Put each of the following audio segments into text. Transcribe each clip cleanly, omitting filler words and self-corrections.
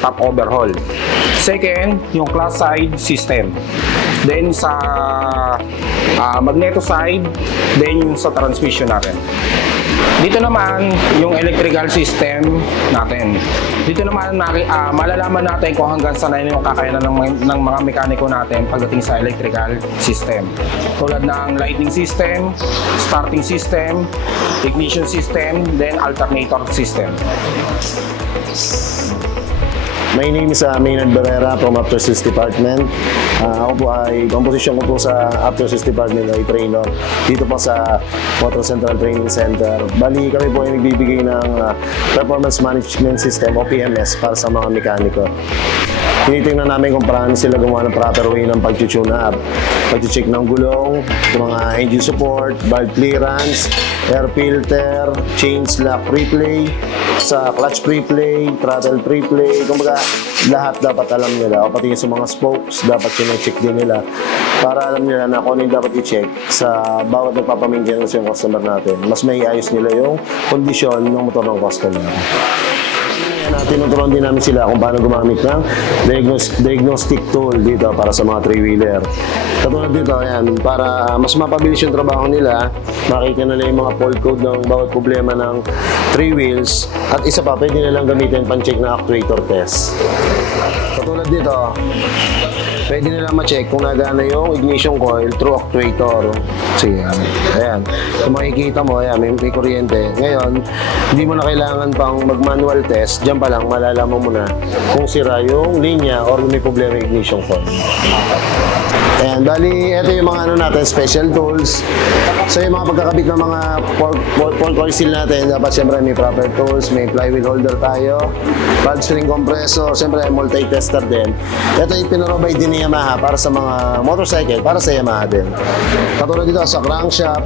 Top overhaul. Second, yung class side system. Then sa magneto side, then yung sa transmission natin. Dito naman yung electrical system natin. Dito naman malalaman natin kung hanggang saan na yung kakayanan ng mga mekaniko natin pagdating sa electrical system. Tulad ng lighting system, starting system, ignition system, then alternator system. My name is Maynard Barrera from After Sales Department. Ako po ay, ang posisyon ko po sa After Sales Department ay trainer dito po sa Motor Central Training Center. Bali kami po ay nagbibigay ng Performance Management System o PMS para sa mga mekaniko. Tinitingnan namin kung paano sila gumawa ng proper way ng pag-tune up, pag-check ng gulong, mga engine support, valve clearance, air filter, change lock replay, sa clutch preplay, throttle preplay, kumbaga lahat dapat alam nila, o pati sa mga spokes dapat check din nila para alam nila na kung ano yung dapat i-check sa bawat nagpapamaintenance yung customer natin. Mas may ayos nila yung kondisyon ng motor ng customer. Tinuturuan din namin sila kung paano gumamit ng diagnostic tool dito para sa mga three-wheeler. Katulad dito, ayan, para mas mapabilis yung trabaho nila, makita nila yung mga fault code ng bawat problema ng three wheels, at isa pa, pwede nilang gamitin pan-check na actuator test. Katulad dito, pwede nilang ma-check kung nagana yung ignition coil through actuator. Sige, ayan. Kung makikita mo, ayan, may kuryente. Ngayon, hindi mo na kailangan pang mag-manual test. Diyan pa lang, malalaman mo na kung sira yung linya or may problema yung ignition coil. Ayan, bali, ito yung mga natin, special tools. So, yung mga pagkakabit ng mga four coil seal natin, dapat siyempre may proper tools, may flywheel holder tayo, valve spring compressor, siyempre multi-tester din. Ito yung pinarobay din ni Yamaha para sa mga motorcycle, para sa Yamaha din. Katulad dito sa crankshaft,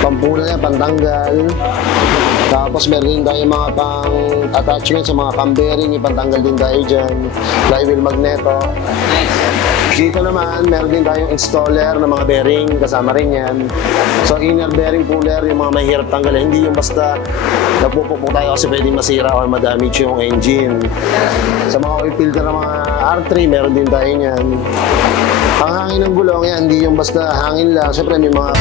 pampuna yan, pantanggal. Tapos meron din tayo mga pang-attachment sa mga cam bearing, ipantanggal din tayo dyan. Flywheel magneto. Dito naman, meron din tayong installer ng mga bearing, kasama rin yan. So, inner bearing puller, yung mga mahirap tanggalin. Hindi yung basta nagpupukpok tayo kasi pwedeng masira or madamage yung engine. Sa mga oil filter ng mga R3, meron din tayo yan. Ang hangin ng gulong, yan, hindi yung basta hangin lang. Siyempre, may mga